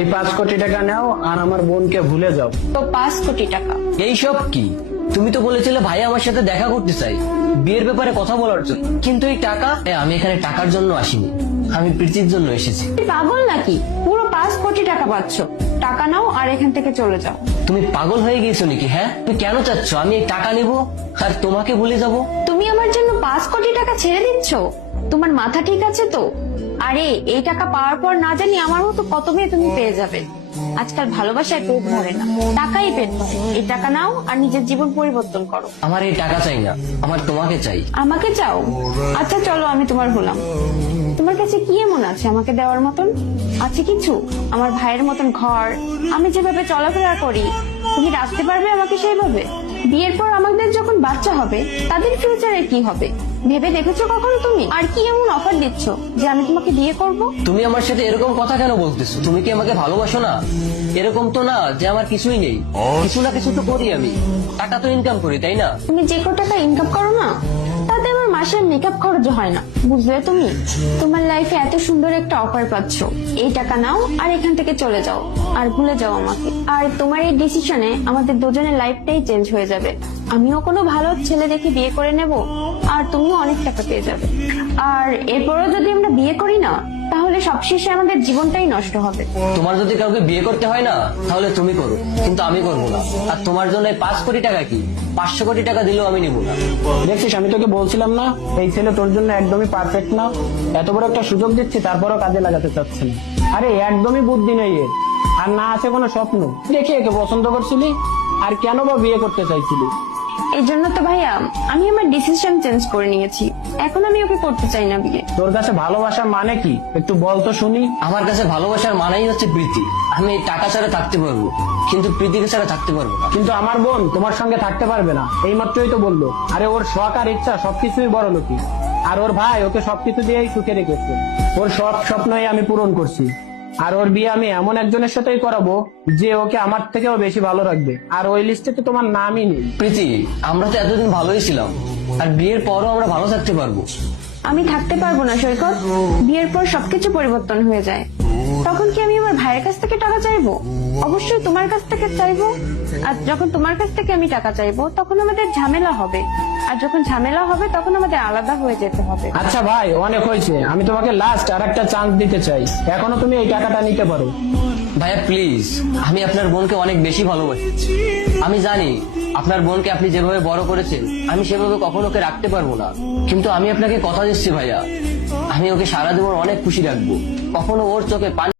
এই 5 কোটি টাকা নাও আর আমার বোনকে ভুলে যাও। তো 5 কোটি টাকা। এইসব কি? তুমি তো বলেছিলে ভাই আমার সাথে দেখা করতে চাই, বিয়ের ব্যাপারে কথা বলার জন্য, কিন্তু এই টাকা? আমি এখানে টাকার জন্য আসিনি, আমি প্রীতির জন্য এসেছি। তুমি পাগল নাকি? পুরো 5 কোটি টাকা পাচ্ছ, টাকা নাও আর এখান থেকে চলে যাও। তুমি পাগল হয়ে গিয়েছো নাকি? হ্যাঁ, তুমি কেন চাচ্ছ আমি এই টাকা নিব আর তোমাকে ভুলে যাব? তুমি আমার জন্য 5 কোটি টাকা ছেড়ে দিচ্ছ? তোমার মাথা ঠিক আছে তো? আরে এই টাকা পাওয়ার পর না জানি আমার মতো কত মেয়ে তুমি পেয়ে যাবে। আজকাল ভালোবাসায় পেট ভরে না, টাকাই পেট ভরে। এই টাকা নাও আর নিজের জীবন পরিবর্তন করো। আমার এই টাকা চাই না, আমার তোমাকে চাই। আমাকে চাও? আচ্ছা চলো, আমি তোমার হলাম। তোমার কাছে কি এমন আছে আমাকে দেওয়ার মতন? আছে কিছু? আমার ভাইয়ের মতন ঘর, আমি যেভাবে চলাফেরা করি, তুমি রাখতে পারবে আমাকে সেইভাবে? বিয়ের পর আমাদের যখন বাচ্চা হবে তাদের ফিউচারে কি হবে ভেবে দেখেছো কখনো তুমি? আর কি এমন অফার দিচ্ছ যে আমি তোমাকে বিয়ে করব? তুমি আমার সাথে এরকম কথা কেন বলতেছো? তুমি কি আমাকে ভালোবাসো না? এরকম তো না যে আমার কিছুই নেই, কিছু না কিছু তো করি, আমি টাকা তো ইনকাম করি, তাই না? তুমি যে কো টাকা ইনকাম করো না, তাতে আমার মাসের মেকআপ খরচ হয় না, বুঝলে তুমি? তোমার লাইফে এত সুন্দর একটা অফার পাচ্ছ, এই টাকা নাও আর এখান থেকে চলে যাও আর ভুলে যাও আমাকে। আর তোমার এই ডিসিশনে আমাদের দুজনের লাইফটাই চেঞ্জ হয়ে যাবে। আমিও কোনো ভালো ছেলে দেখে বিয়ে করে নেব আর তুমিও অনেক টাকা পেয়ে যাবে। আর এরপরও যদি আমরা বিয়ে করি না, তাহলে সবশেষে আমাদের জীবনটাই নষ্ট হবে। তোমার যদি কাউকে বিয়ে করতে হয় না, তাহলে তুমি করো, কিন্তু আমি করবো না। আর তোমার জন্য 5 কোটি টাকা কি, 500 কোটি টাকা দিলেও আমি নিবো না। দেখছিস, আমি তোকে বলছিলাম না এই ছেলে তোর জন্য একদমই পারফেক্ট না। এত বড় একটা সুযোগ দিচ্ছি তারপরও কাজে লাগাতে চাচ্ছে না। আরে একদমই বুদ্ধি নেই এর, আর না আছে কোনো স্বপ্ন। দেখে একে পছন্দ করছিলি আর কেন বা বিয়ে করতে চাইছিলি? এই জন্য তো ভাইয়া আমি আমার ডিসিশন চেঞ্জ করে নিয়েছি, এখন আমি ওকে করতে চাই না বিয়ে। তোর কাছে ভালোবাসা মানে কি একটু বল তো শুনি। আমার কাছে ভালোবাসার মানেই হচ্ছে প্রীতি। আমি এই টাকা ছাড়া থাকতে পারবো, কিন্তু প্রীতিকে ছাড়া থাকতে পারবো না। কিন্তু আমার বোন তোমার সঙ্গে থাকতে পারবে না, এই মাত্রই তো বললো। আরে ওর শখ আর ইচ্ছা সবকিছুই বড় লোকই, আর ওর ভাই ওকে সবকিছু দিয়েই সুখে রেখেছে। ওর সব স্বপ্নই আমি পূরণ করছি, আর ওর বিয়ে আমি এমন একজনের সাথেই করাবো যে ওকে আমার থেকেও বেশি ভালো রাখবে। আর ওই লিস্টে তো তোমার নামই নেই। প্রীতি, আমরা তো এতদিন ভালোই ছিলাম, আর বিয়ের পরও আমরা ভালো থাকতে পারবো। আমি থাকতে পারবো না সৈকত, বিয়ের পর সবকিছু পরিবর্তন হয়ে যায়। তখন কি আমি আমার ভাইয়ের কাছ থেকে টাকা চাইবো? অবশ্যই তোমার কাছ থেকে চাইবো। আর যখন তোমার কাছ থেকে আমি টাকা চাইবো তখন আমাদের ঝামেলা হবে, আর যখন ঝামেলা হবে তখন আমাদের আলাদা হয়ে যেতে হবে। আচ্ছা ভাই, অনেক হয়েছে, আমি তোমাকে লাস্ট আর একটা চান্স দিতে চাই, এখনো তুমি এই টাকাটা নিতে পারো। ভাইয়া প্লিজ, আমি আপনার বোনকে অনেক বেশি ভালোবাসি। আমি জানি আপনার বোনকে আপনি যেভাবে বড় করেছেন আমি সেভাবে কখনো ওকে রাখতে পারবো না, কিন্তু আমি আপনাকে কথা দিচ্ছি ভাইয়া, আমি ওকে সারা জীবন অনেক খুশি রাখবো। কখনো ওর চোখে পানি